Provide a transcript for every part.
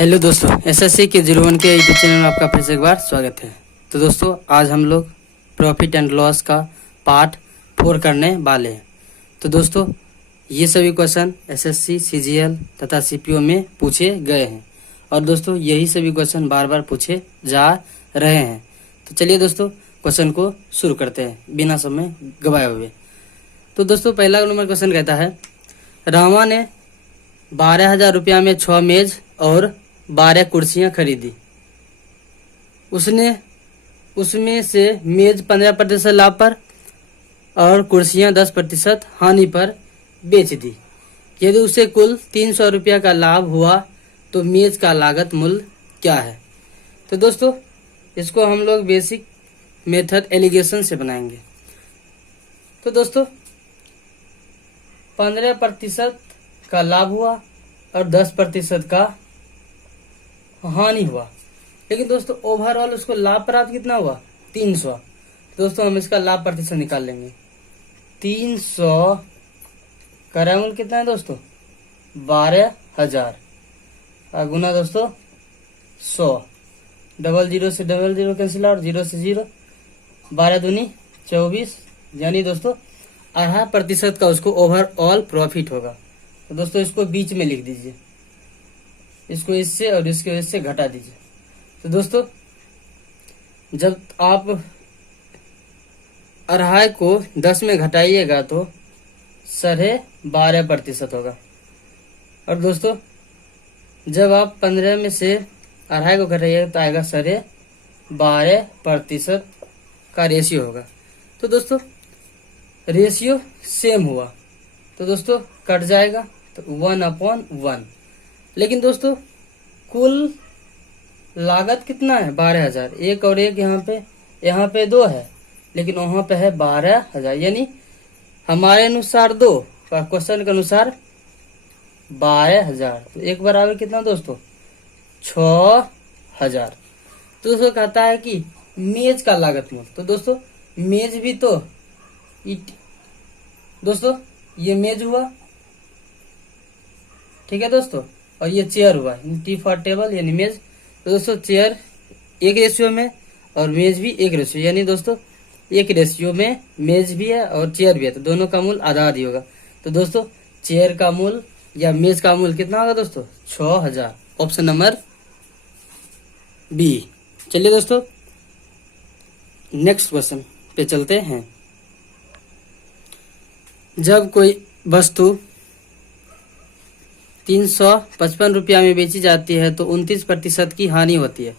Hello दोस्तों, SSC के 01 के यूट्यूब चैनल में आपका फिर से एक बार स्वागत है। तो दोस्तों, आज हम लोग प्रॉफिट एंड लॉस का पार्ट 4 करने वाले हैं। तो दोस्तों, ये सभी क्वेश्चन एसएससी, सीजीएल तथा सीपीओ में पूछे गए हैं और दोस्तों यही सभी क्वेश्चन बार बार पूछे जा रहे हैं। तो चलिए दोस्तों, क्वेश्चन को शुरू करते हैं बिना समय गवाए हुए। तो दोस्तों, पहला नंबर क्वेश्चन कहता है, रामा ने 12,000 रुपया में 6 मेज और 12 कुर्सियां खरीदी। उसमें से मेज 15% लाभ पर और कुर्सियां 10% हानि पर बेच दी। यदि उसे कुल 300 रुपया का लाभ हुआ तो मेज का लागत मूल्य क्या है? तो दोस्तों, इसको हम लोग बेसिक मेथड एलिगेशन से बनाएंगे। तो दोस्तों, 15% का लाभ हुआ और 10% का हानि हुआ, लेकिन दोस्तों ओवरऑल उसको लाभ प्राप्त कितना हुआ? 300। दोस्तों, हम इसका लाभ प्रतिशत निकाल लेंगे। 300 का मूल्य कितना है दोस्तों? 12,000 गुना दोस्तों 100। 00 से 00 कैंसिल आउट, 0 से 0, 12 दूनी 24, यानी दोस्तों 2.5% का उसको ओवरऑल प्रॉफिट होगा। तो दोस्तों, इसको बीच में लिख दीजिए, इसको इससे और इसके इससे घटा दीजिए। तो दोस्तों, जब आप 2.5 को 10 में घटाइएगा तो 12.5% होगा। और दोस्तों, जब आप 15 में से 2.5 को घटाइएगा तो आएगा 12.5% का रेशियो होगा। तो दोस्तों, रेशियो सेम हुआ तो दोस्तों कट जाएगा, तो 1/1। लेकिन दोस्तों, कुल लागत कितना है? 12,000। एक और एक यहाँ पे 2 है, लेकिन वहां पे है 12,000, यानी हमारे अनुसार 2, क्वेश्चन के अनुसार 12,000। तो एक बराबर कितना दोस्तों? 6,000। तो दोस्तों कहता है कि मेज का लागत मूल्य। तो दोस्तों, मेज भी तो दोस्तों ये मेज हुआ, ठीक है दोस्तों, और ये चेयर हुआ, टी फॉर टेबल यानी मेज। तो दोस्तों, चेयर एक रेशियो में और मेज भी एक रेशियो, यानी दोस्तों एक रेशियो में मेज भी है और चेयर भी है, तो दोनों का मूल्य आधा आधी होगा। तो दोस्तों, चेयर का मूल्य या मेज का मूल्य कितना होगा दोस्तों? 6,000। Option number B. चलिए दोस्तों, नेक्स्ट क्वेश्चन पे चलते हैं। जब कोई वस्तु 355 रुपया में बेची जाती है तो 29% की हानि होती है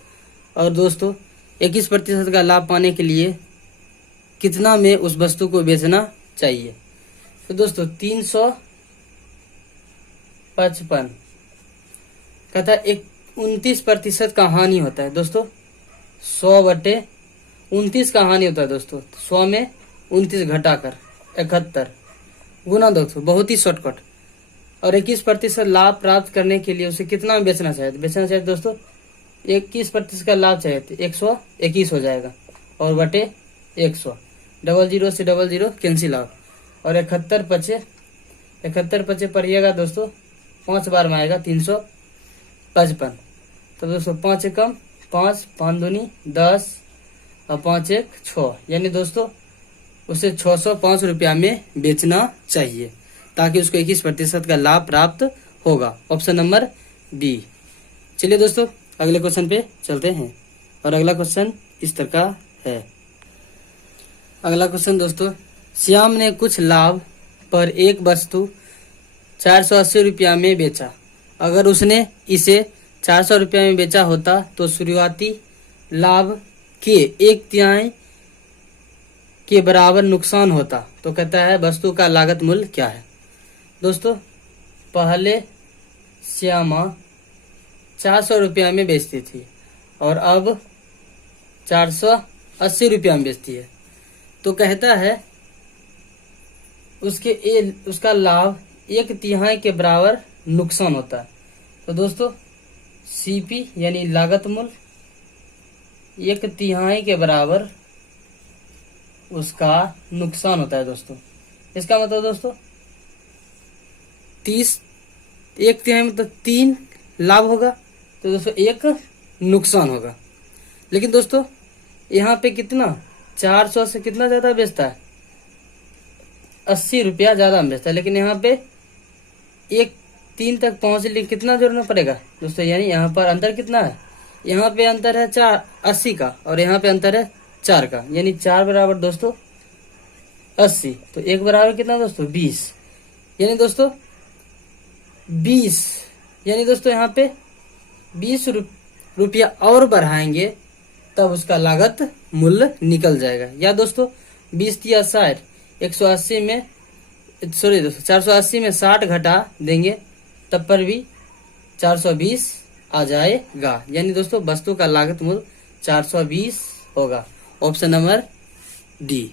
और दोस्तों 21% का लाभ पाने के लिए कितना में उस वस्तु को बेचना चाहिए? तो दोस्तों 355 कहता है 29% का हानि होता है दोस्तों। 100/29 का हानि होता है दोस्तों। 100 में 29 घटाकर 71 गुना दोस्तों, बहुत ही शॉर्टकट। और 21% लाभ प्राप्त करने के लिए उसे कितना में बेचना चाहिए? दोस्तों 21% का लाभ चाहिए तो 121 हो जाएगा और बटे 100। 00 से 00 कैंसिल आउट और 71 पचे पड़िएगा दोस्तों, 5 बार में आएगा 355। तो दोस्तों 5 एकम 5, 5 दूनी 10 और 5 एक 6, यानी दोस्तों उसे 605 रुपया में बेचना चाहिए ताकि उसको 21% का लाभ प्राप्त होगा। Option number B. चलिए दोस्तों, अगले क्वेश्चन पे चलते हैं और अगला क्वेश्चन इस तरह का है। अगला क्वेश्चन दोस्तों, श्याम ने कुछ लाभ पर एक वस्तु 480 रुपया में बेचा। अगर उसने इसे 400 रुपया में बेचा होता तो शुरुआती लाभ के 1/3 के बराबर नुकसान होता। तो कहता है वस्तु का लागत मूल्य क्या है? दोस्तों, पहले श्यामा 400 रुपया में बेचती थी और अब 480 रुपया में बेचती है। तो कहता है उसका लाभ 1/3 के बराबर नुकसान होता है। तो दोस्तों सीपी यानी लागत मूल्य 1/3 के बराबर उसका नुकसान होता है दोस्तों। इसका मतलब दोस्तों 30 1/3 में तो 3 लाभ होगा तो दोस्तों एक नुकसान होगा। लेकिन दोस्तों यहाँ पे कितना 400 से कितना ज्यादा बेचता है, 80 रुपया ज्यादा में बेचता है। लेकिन यहाँ पे 1-3 तक पहुंचने के लिए कितना जोड़ना पड़ेगा दोस्तों, यानी यहाँ पर अंतर कितना है, यहाँ पे अंतर है 80 का और यहाँ पे अंतर है 4 का, यानी 4 बराबर दोस्तों 80, तो 1 बराबर कितना दोस्तों 20, यानी दोस्तों 20, यानी दोस्तों यहाँ पे 20 रुपया और बढ़ाएंगे तब उसका लागत मूल्य निकल जाएगा। या दोस्तों 20 या 60, 180 में सॉरी दोस्तों 480 में 60 घटा देंगे तब पर भी 420 आ जाएगा, यानी दोस्तों वस्तु का लागत मूल्य 420 होगा। Option number D.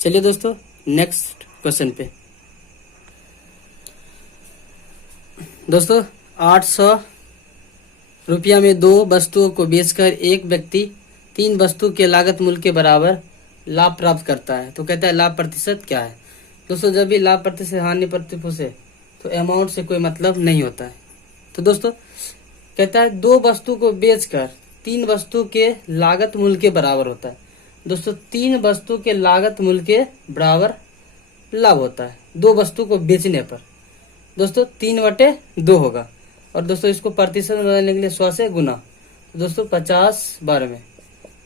चलिए दोस्तों नेक्स्ट क्वेश्चन पे। दोस्तों 800 रुपया में 2 वस्तुओं को बेचकर एक व्यक्ति 3 वस्तु के लागत मूल्य के बराबर लाभ प्राप्त करता है, तो कहता है लाभ प्रतिशत क्या है। दोस्तों जब भी लाभ प्रतिशत हानि प्रतिशत से तो अमाउंट से कोई मतलब नहीं होता है। तो दोस्तों कहता है 2 वस्तु को बेचकर 3 वस्तु के लागत मूल्य के बराबर होता है। दोस्तों 3 वस्तु के लागत मूल्य के बराबर लाभ होता है 2 वस्तु को बेचने पर। दोस्तों 3/2 होगा और दोस्तों इसको प्रतिशत में बदलने के लिए 100 से गुना, तो दोस्तों 50 बार में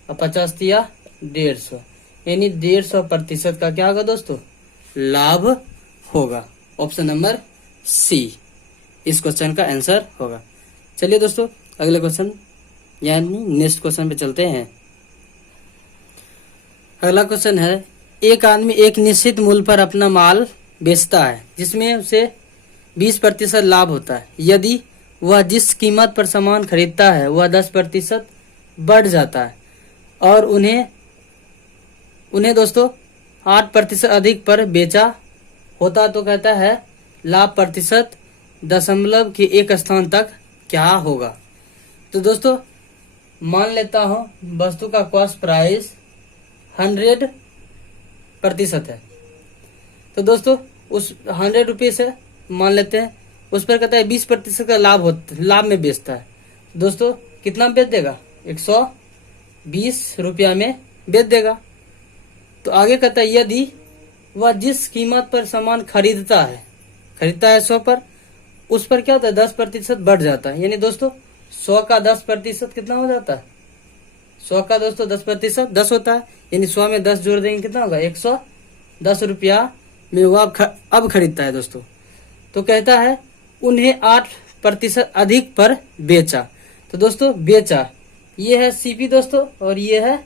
और 50 दिया 150, यानी 150% का क्या होगा दोस्तों लाभ होगा। ऑप्शन नंबर सी इस क्वेश्चन का आंसर होगा। चलिए दोस्तों अगले क्वेश्चन यानी नेक्स्ट क्वेश्चन पे चलते हैं। अगला क्वेश्चन है, एक आदमी एक निश्चित मूल्य पर अपना माल बेचता है जिसमें उसे 20% लाभ होता है। यदि वह जिस कीमत पर सामान खरीदता है वह 10% बढ़ जाता है और उन्हें दोस्तों 8% अधिक पर बेचा होता, तो कहता है लाभ प्रतिशत दशमलव के एक स्थान तक क्या होगा। तो दोस्तों मान लेता हूं वस्तु का कॉस्ट प्राइस 100% है, तो दोस्तों उस 100 रुपये से मान लेते हैं उस पर कहता है 20% का लाभ में बेचता है। दोस्तों कितना बेच देगा 120 रुपया में बेच देगा। तो आगे कहता है यदि वह जिस कीमत पर सामान खरीदता है 100 पर, उस पर क्या होता है 10% बढ़ जाता है, यानी दोस्तों 100 का 10% कितना हो जाता है, 100 का दोस्तों 10% 10 होता है, यानी 100 में 10 जोड़ देंगे कितना होगा 110 रुपया में वह अब खरीदता है दोस्तों। तो कहता है उन्हें 8% अधिक पर बेचा। तो दोस्तों बेचा ये है सीपी दोस्तों और ये है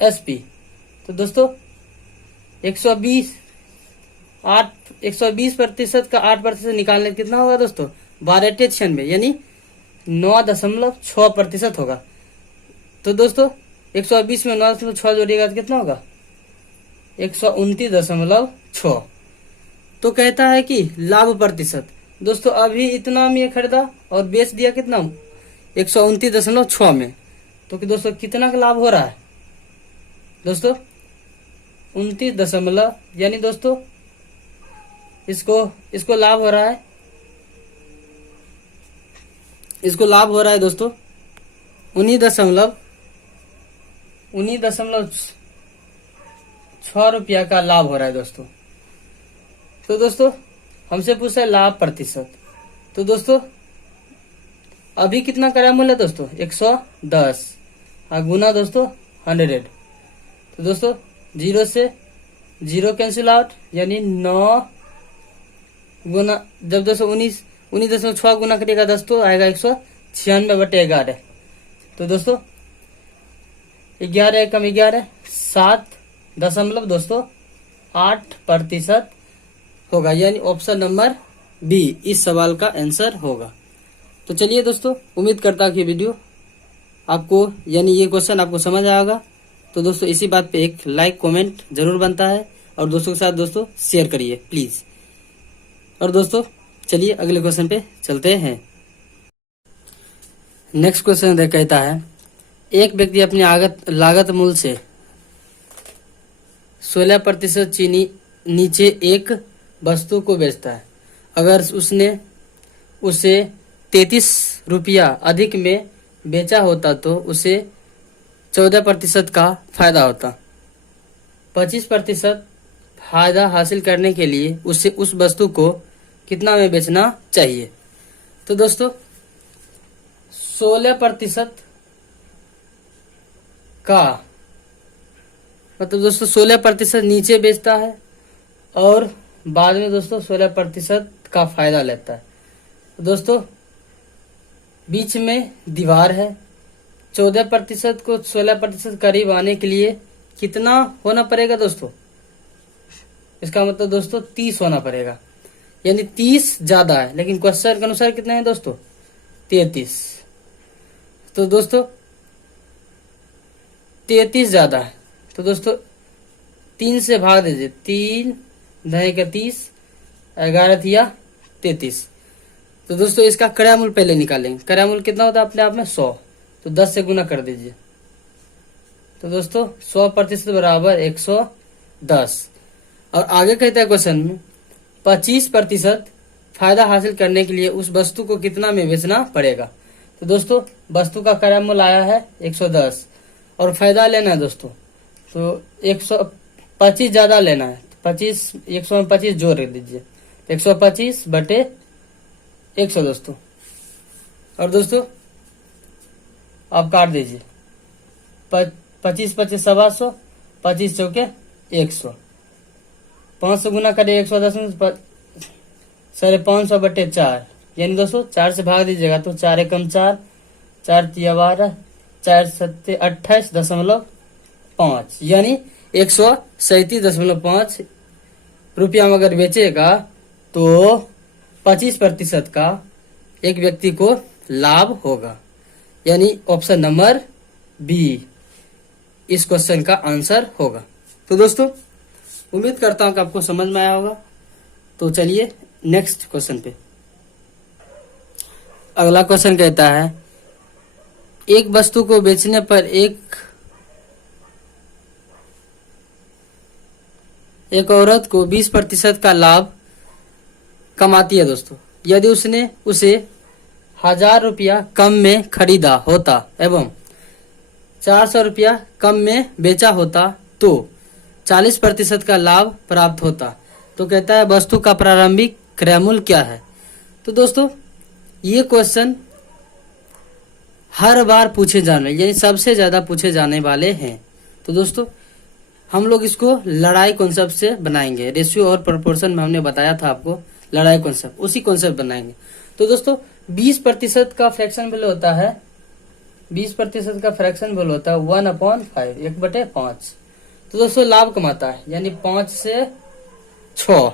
एसपी। तो दोस्तों 120% का 8% निकालने कितना होगा दोस्तों 12×96 यानी 9.6% होगा। तो दोस्तों 120 में 9.6 जोड़िएगा तो कितना होगा 129.6। तो कहता है कि लाभ प्रतिशत दोस्तों अभी इतना में खरीदा और बेच दिया कितना 129.6 में, तो कि दोस्तों कितना का लाभ हो रहा है दोस्तों 29 यानी दोस्तों इसको लाभ हो रहा है, इसको लाभ हो रहा है दोस्तों 19.6 रुपया का लाभ हो रहा है दोस्तों। तो दोस्तों हमसे पूछा है लाभ प्रतिशत, तो दोस्तों अभी कितना करा मूल्य दोस्तों 110 और गुना दोस्तों 100। तो दोस्तों 0 से 0 कैंसिल आउट यानी 9 गुना जब दोस्तों 19.6 गुना करिएगा दोस्तों आएगा 196/11। तो दोस्तों 11 कम 11 7.8% होगा, यानी ऑप्शन नंबर बी इस सवाल का आंसर होगा। तो चलिए दोस्तों उम्मीद करता हूँ कि वीडियो आपको यानी ये क्वेश्चन आपको समझ आएगा। तो दोस्तों इसी बात पे एक लाइक कमेंट जरूर बनता है और दोस्तों के साथ दोस्तों शेयर करिए प्लीज। और दोस्तों चलिए अगले क्वेश्चन पे चलते हैं। नेक्स्ट क्वेश्चन कहता है एक व्यक्ति अपनी लागत मूल्य से 16% चीनी नीचे एक वस्तु को बेचता है। अगर उसने उसे ₹33 अधिक में बेचा होता तो उसे 14% का फायदा होता। 25% फायदा हासिल करने के लिए उसे उस वस्तु को कितना में बेचना चाहिए? तो दोस्तों 16% का मतलब दोस्तों 16% नीचे बेचता है और बाद में दोस्तों 16% का फायदा लेता है। तो दोस्तों बीच में दीवार है, 14% को 16% करीब आने के लिए कितना होना पड़ेगा दोस्तों? इसका मतलब दोस्तों 30 होना पड़ेगा, यानी 30 ज्यादा है, लेकिन क्वेश्चन के अनुसार कितना है दोस्तों? 33। तो दोस्तों 33 ज्यादा है, तो दोस्तों 3 से भाग दीजिए, 3 दहे का 30, 11 थिया 33। तो दोस्तों इसका क्रय मूल्य पहले निकालेंगे। क्रय मूल्य कितना होता है अपने आप में? 100। तो 10 से गुना कर दीजिए। तो दोस्तों 100% बराबर 110। और आगे कहता है क्वेश्चन में 25% फायदा हासिल करने के लिए उस वस्तु को कितना में बेचना पड़ेगा? तो दोस्तों वस्तु का क्रय मूल्य आया है 110 और फायदा लेना है दोस्तों, तो 125 ज्यादा लेना है। 25 100 में 25 जोड़ दीजिए, 125 बटे 100 दोस्तों। और दोस्तों आप काट दीजिए, 25 25 700, 25 चौके 100, 500 गुना करिए 110 में 550 बटे 4, यानी दोस्तों 4 से भाग दीजिएगा तो 4 एकम 4, 4 तिया 12, 4 सत्ते 28.5, यानी 137.5 रुपया में अगर बेचेगा तो 25% का एक व्यक्ति को लाभ होगा, यानी ऑप्शन नंबर बी इस क्वेश्चन का आंसर होगा। तो दोस्तों उम्मीद करता हूं कि आपको समझ में आया होगा। तो चलिए नेक्स्ट क्वेश्चन पे। अगला क्वेश्चन कहता है एक वस्तु को बेचने पर एक औरत को 20% का लाभ कमाती है दोस्तों। यदि उसने उसे 1000 रुपया कम में खरीदा होता एवं 400 रुपया कम में बेचा होता तो 40% का लाभ प्राप्त होता। तो कहता है वस्तु का प्रारंभिक क्रय मूल्य क्या है? तो दोस्तों ये क्वेश्चन हर बार पूछे जाने, यानी सबसे ज्यादा पूछे जाने वाले हैं। तो दोस्तों हम लोग इसको लड़ाई कॉन्सेप्ट से बनाएंगे। रेशियो और प्रोपोर्शन में हमने बताया था आपको लड़ाई कॉन्सेप्ट, उसी कॉन्सेप्ट बनाएंगे। तो दोस्तों 20% का फ्रैक्शन वैल्यू होता है, 20% का फ्रैक्शन वैल्यू होता है 1/5, 1/5। तो दोस्तों लाभ कमाता है, यानी 5 से 6।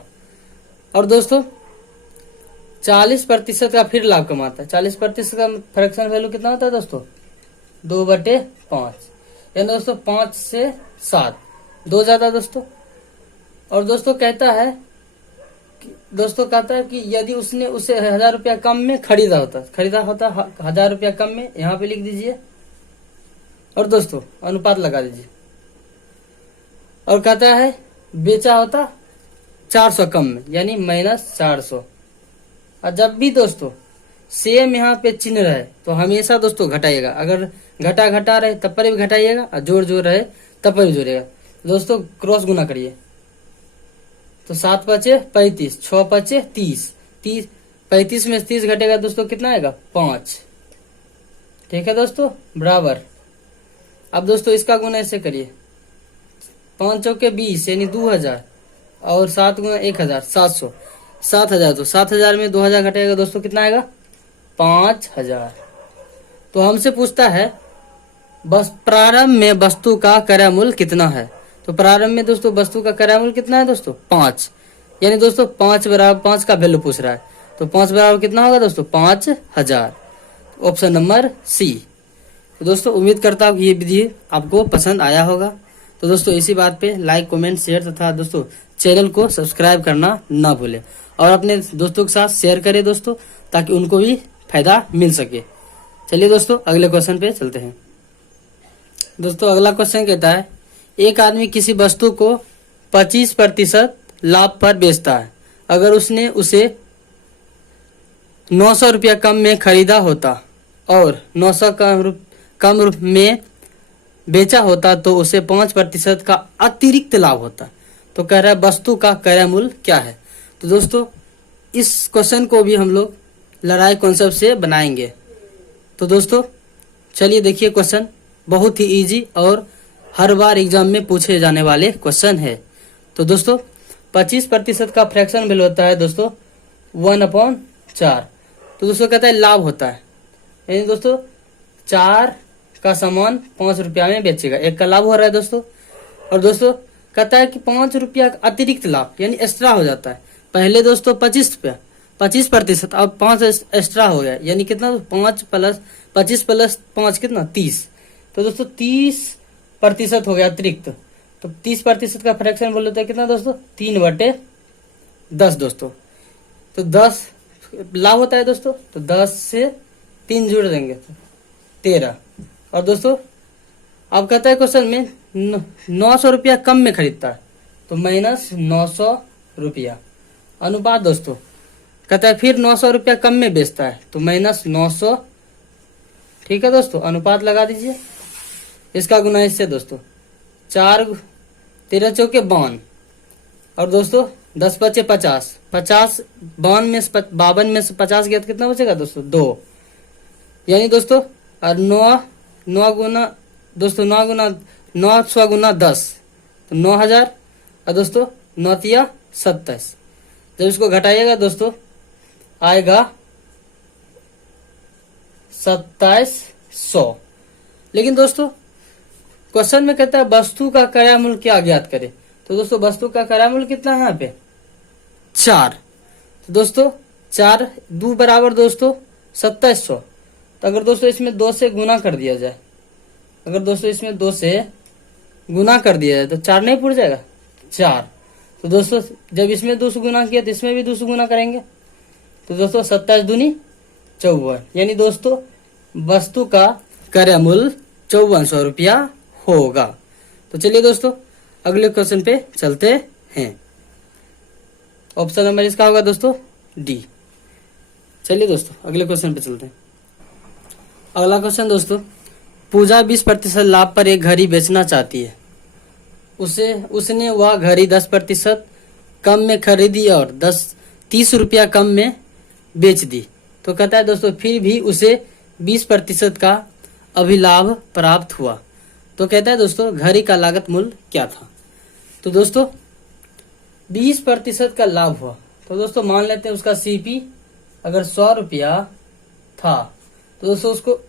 और दोस्तों 40% का फिर लाभ कमाता है। 40% का फ्रैक्शन वैल्यू कितना होता है दोस्तों? 2/5, यानी दोस्तों 5 से 7, 2 ज्यादा दोस्तों। और दोस्तों कहता है कि यदि उसने उसे 1000 रुपया कम में खरीदा होता 1000 रुपया कम में, यहाँ पे लिख दीजिए और दोस्तों अनुपात लगा दीजिए। और कहता है बेचा होता 400 कम में, यानी -400। और जब भी दोस्तों सेम यहाँ पे चिन्ह रहे तो हमेशा दोस्तों घटाइएगा। अगर घटा रहे तब पर भी घटाइएगा और जोड़ रहे तब पर भी जोड़ेगा। दोस्तों क्रॉस गुना करिए तो 7 पचे 35, 6 पचे 30, 35 में 30 घटेगा दोस्तों कितना आएगा? 5। ठीक है दोस्तों, बराबर। अब दोस्तों इसका गुना ऐसे करिए, 5 चौके 20 यानी 2000 और 7 गुना 1000, 700, 7000। तो 7000 में 2000 घटेगा दोस्तों कितना आएगा? 5000। तो हमसे पूछता है बस प्रारंभ में वस्तु का क्रय मूल्य कितना है? तो प्रारंभ में दोस्तों वस्तु का क्रय मूल्य कितना है दोस्तों? 5, यानी दोस्तों 5 बराबर 5 का वैल्यू पूछ रहा है, तो 5 बराबर कितना होगा दोस्तों? 5000। Option number C. तो दोस्तों उम्मीद करता हूँ ये विधि आपको पसंद आया होगा। तो दोस्तों इसी बात पे लाइक, कमेंट, शेयर तथा दोस्तों चैनल को सब्सक्राइब करना ना भूलें और अपने दोस्तों के साथ शेयर करें दोस्तों, ताकि उनको भी फायदा मिल सके। चलिए दोस्तों अगले क्वेश्चन पे चलते हैं। दोस्तों अगला क्वेश्चन कहता है एक आदमी किसी वस्तु को 25% लाभ पर बेचता है। अगर उसने उसे ₹900 कम में खरीदा होता और 900 कम में बेचा होता तो उसे 5% का अतिरिक्त लाभ होता। तो कह रहा है वस्तु का क्रय मूल्य क्या है। तो दोस्तों इस क्वेश्चन को भी हम लोग लड़ाई कॉन्सेप्ट से बनाएंगे। तो दोस्तों चलिए देखिए, क्वेश्चन बहुत ही इजी और हर बार एग्जाम में पूछे जाने वाले क्वेश्चन है। तो दोस्तों 25% का फ्रैक्शन वैल्यू होता है दोस्तों 1/4। तो दोस्तों कहता है लाभ होता है, यानी दोस्तों 4 का सामान ₹5 में बेचेगा, एक का लाभ हो रहा है दोस्तों। और दोस्तों कहता है कि ₹5 का अतिरिक्त लाभ यानी एक्स्ट्रा हो जाता है। पहले दोस्तों 25%, अब 5 एक्स्ट्रा हो गया, यानी कितना 25 प्लस 5 कितना 30। तो दोस्तों 30% हो गया अतिरिक्त। तो 30% का फ्रैक्शन बोल लेते हैं कितना दोस्तों 3/10 दोस्तों। तो 10 लाभ होता है दोस्तों, तो 10 से 3 जोड़ देंगे तो 13। और दोस्तों अब कहता है क्वेश्चन में ₹900 कम में खरीदता है, तो -900 अनुपात दोस्तों। कहता है फिर ₹900 कम में बेचता है, तो -900। ठीक है दोस्तों, अनुपात लगा दीजिए, इसका गुना इससे दोस्तों 4 13 चौके 52। और दोस्तों 10 बचे 50, 52 में से 50 गया तो कितना बचेगा दोस्तों 2। यानी दोस्तों और 9 गुना दोस्तों 900 गुना 10 तो 9000। और दोस्तों 9 तिया 27। जब इसको घटाइएगा दोस्तों आएगा 2700। लेकिन दोस्तों क्वेश्चन में कहता है वस्तु का क्रय मूल्य क्या ज्ञात करे। तो दोस्तों वस्तु का क्रय मूल्य कितना है यहाँ पे 4। तो दोस्तों 4 2 बराबर दोस्तों 2700। तो अगर दोस्तों इसमें 2 से गुना कर दिया जाए, अगर दोस्तों इसमें 2 से गुना कर दिया जाए तो 4 नहीं पूछ जाएगा 4। तो दोस्तों जब इसमें 2 से गुना किया तो इसमें भी 2 से गुना करेंगे, तो दोस्तों 27 दूनी 54। यानी दोस्तों वस्तु का क्रय मूल्य ₹5400 होगा। तो चलिए दोस्तों अगले क्वेश्चन पे चलते हैं। ऑप्शन नंबर इसका होगा दोस्तों डी। चलिए दोस्तों अगले क्वेश्चन पे चलते हैं। अगला क्वेश्चन दोस्तों, पूजा 20% लाभ पर एक घड़ी बेचना चाहती है। उसने वह घड़ी 10% कम में खरीदी और ₹30 कम में बेच दी। तो कहता है दोस्तों फिर भी उसे 20% का अभिलाभ प्राप्त हुआ। तो कहता है दोस्तों घड़ी का लागत मूल्य क्या था। तो दोस्तों 20% का लाभ हुआ, तो दोस्तों मान लेते हैं उसका सीपी अगर ₹100 था, तो दोस्तों उसको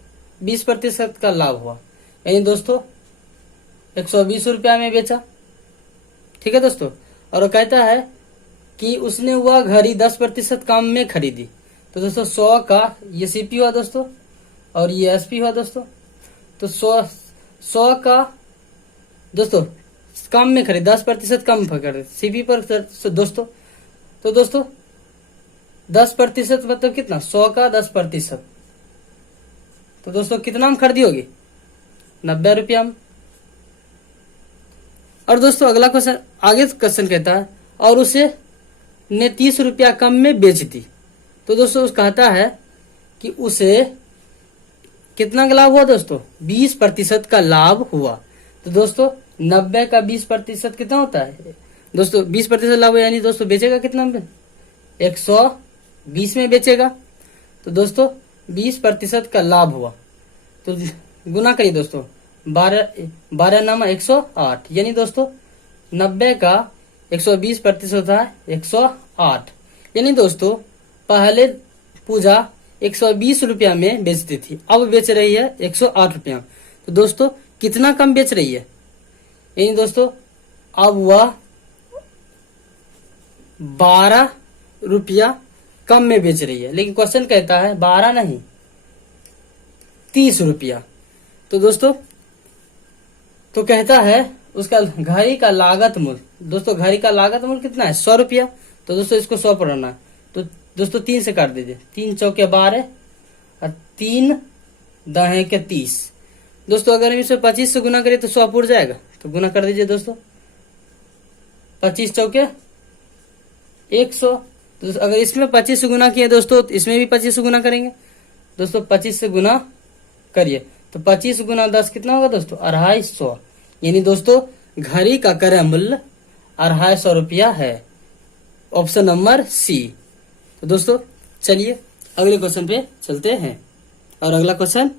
20% का लाभ हुआ, यानी दोस्तों ₹120 में बेचा। ठीक है दोस्तों, और वो कहता है कि उसने वह घड़ी 10% कम में खरीदी। तो दोस्तों 100 का ये सीपी हुआ दोस्तों और ये एसपी हुआ दोस्तों। तो 100 का दोस्तों कम में खरीद 10% कम कर सीपी पर दोस्तों। तो दोस्तों 10% मतलब कितना 100 का 10%। तो दोस्तों कितना में खरीदी होगी ₹90 में। और दोस्तों अगला क्वेश्चन आगे क्वेश्चन कहता है और उसे ने ₹30 कम में बेच दी। तो दोस्तों उस कहता है कि उसे कितना का लाभ हुआ दोस्तों 20% का लाभ हुआ। तो दोस्तों 90 का 20% कितना होता है दोस्तों 20% लाभ हुआ, यानी दोस्तों बेचेगा कितना में 120 में बेचेगा। तो दोस्तों 20% का लाभ हुआ, तो गुना करिए दोस्तों 12 नामा 108, यानी दोस्तों 90 का 120% होता है 108। यानी दोस्तों पहले पूजा ₹120 में बेचती थी, अब बेच रही है ₹108। तो दोस्तों कितना कम बेच रही है, यानी दोस्तों अब वह ₹12 कम में बेच रही है। लेकिन क्वेश्चन कहता है 12 नहीं ₹30। तो दोस्तों तो कहता है उसका घड़ी का लागत मूल्य, दोस्तों घड़ी का लागत मूल्य कितना है ₹100। तो दोस्तों इसको 100 पर रहना है, तो दोस्तों 3 से काट दीजिए, 3 चौके 12 और 3 दाएं के 30। दोस्तों अगर हम इसे 25 से गुना करें तो 100 उड़ जाएगा, तो गुना कर दीजिए दोस्तों 25 चौके 100। तो अगर इसमें 25 से गुना किए दोस्तों, तो इसमें भी 25 से गुना करेंगे दोस्तों। 25 से गुना करिए तो 25 गुना 10 कितना होगा दोस्तों? 250। यानी दोस्तों घड़ी का क्रय मूल्य 250 रुपया है। Option number C. तो दोस्तों चलिए अगले क्वेश्चन पे चलते हैं। और अगला क्वेश्चन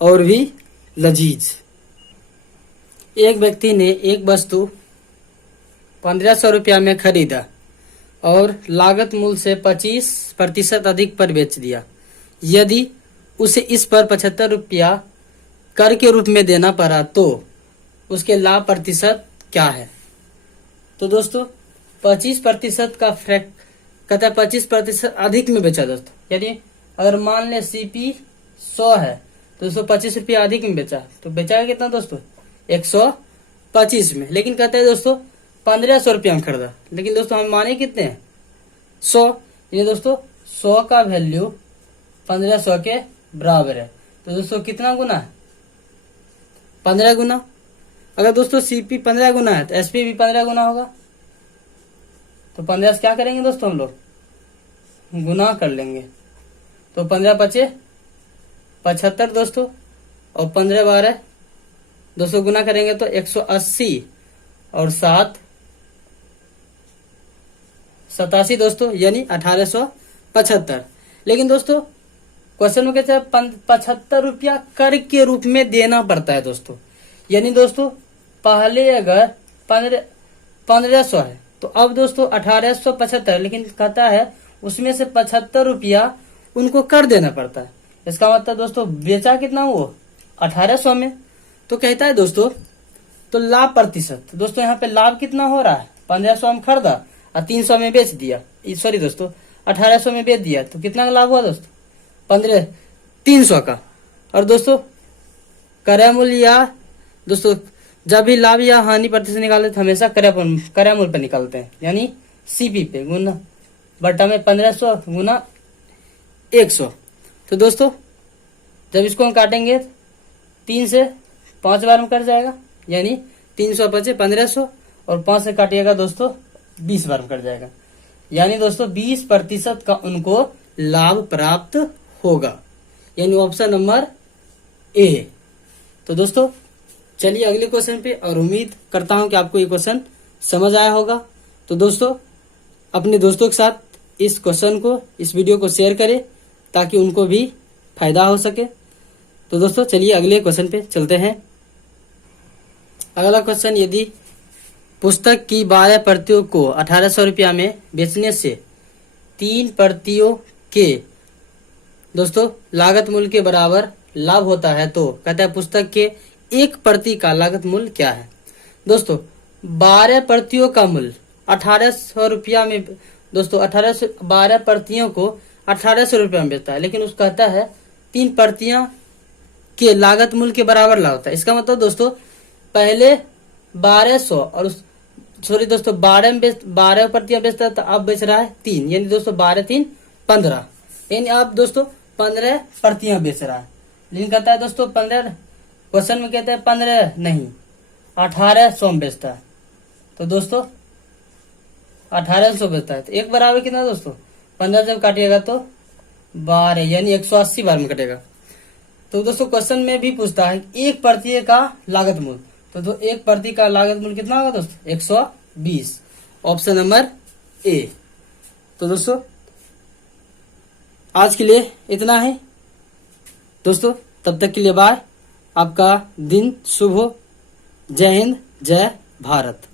और भी लजीज। एक व्यक्ति ने एक वस्तु 1500 रुपया में खरीदा और लागत मूल्य से 25% अधिक पर बेच दिया। यदि उसे इस पर 75 रुपया कर के रूप में देना पड़ा तो उसके लाभ प्रतिशत क्या है? तो दोस्तों 25% का फ्रैक कहता है 25% अधिक में बेचा दोस्तों। यानी अगर मान ले सीपी 100 है तो दोस्तों 25 रुपया अधिक में बेचा, तो बेचा कितना दोस्तों? 125 में। लेकिन कहता है दोस्तों 1500 रुपया में खरीदा, लेकिन दोस्तों हम माने कितने हैं? 100। यानी दोस्तों 100 का वैल्यू 1500 के बराबर है। तो दोस्तों कितना गुना है? 15 गुना। अगर दोस्तों सीपी 15 गुना है तो एसपी भी 15 गुना होगा। तो 15 से क्या करेंगे दोस्तों? हम लोग गुना कर लेंगे। तो 15 पचे 75 दोस्तों, और 15 12 दोस्तों गुना करेंगे तो 180 और 7 87 दोस्तों, यानी 1875। लेकिन दोस्तों क्वेश्चन में कहते हैं 75 रुपया कर के रूप में देना पड़ता है दोस्तों। यानी दोस्तों पहले अगर 1500 है तो अब दोस्तों 1875, लेकिन कहता है उसमें से 75 रुपया उनको कर देना पड़ता है। इसका मतलब दोस्तों बेचा कितना वो? 1800 में। तो कहता है दोस्तों तो लाभ प्रतिशत, दोस्तों यहाँ पे लाभ कितना हो रहा है? 1500 में खरीदा और 300 में बेच दिया, सॉरी दोस्तों 1800 में बेच दिया, तो कितना का लाभ हुआ दोस्तों? 300 का। और दोस्तों क्रय मूल्य या दोस्तों जब भी लाभ या हानि प्रतिशत निकालते तो हमेशा क्रय मूल्य पर निकालते हैं, यानी सीपी पे गुना बटा में 1500 गुना 100। तो दोस्तों जब इसको हम काटेंगे 3 से 5 बार में कट जाएगा, यानी 300 बचे 1500 और 5 से काटिएगा दोस्तों 20 बार में कट जाएगा। यानी दोस्तों 20% का उनको लाभ प्राप्त होगा, यानी ऑप्शन नंबर ए। तो दोस्तों चलिए अगले क्वेश्चन पे, और उम्मीद करता हूं कि आपको ये क्वेश्चन समझ आया होगा। तो दोस्तों अपने दोस्तों के साथ इस क्वेश्चन को, इस वीडियो को शेयर करें ताकि उनको भी फायदा हो सके। तो दोस्तों चलिए अगले क्वेश्चन पे चलते हैं। अगला क्वेश्चन, यदि पुस्तक की 12 प्रतियों को 1800 रुपया में बेचने से 3 प्रतियों के दोस्तों लागत मूल्य के बराबर लाभ होता है, तो कहता है पुस्तक के एक प्रति का लागत मूल्य क्या है? दोस्तों 12 प्रतियों का मूल्य 1800 रुपया में दोस्तों 12 प्रतियों को 1800 रुपया में बेचता है, लेकिन उसका कहता है 3 प्रतियां के लागत मूल्य के बराबर लाभ होता है। इसका मतलब दोस्तों पहले 1200 और सॉरी दोस्तों 12 प्रतियां बेचता था, अब बेच रहा है 3, यानी दोस्तों 12 3 15, यानी अब दोस्तों 15 प्रतियां बेच रहा है। लेकिन कहता है दोस्तों 15, क्वेश्चन में कहते हैं 15 नहीं 1800 में बेचता है। तो दोस्तों 1800 बेचता है, तो एक बराबर कितना दोस्तों? 15 जब काटिएगा तो 12, यानी 180 बार में कटेगा। तो दोस्तों क्वेश्चन में भी पूछता है एक प्रति का लागत मूल्य, तो एक प्रति का लागत मूल्य कितना होगा दोस्तों? 120, ऑप्शन नंबर ए। तो दोस्तों आज के लिए इतना है दोस्तों, तब तक के लिए बाय। आपका दिन शुभ हो। जय हिंद, जय भारत।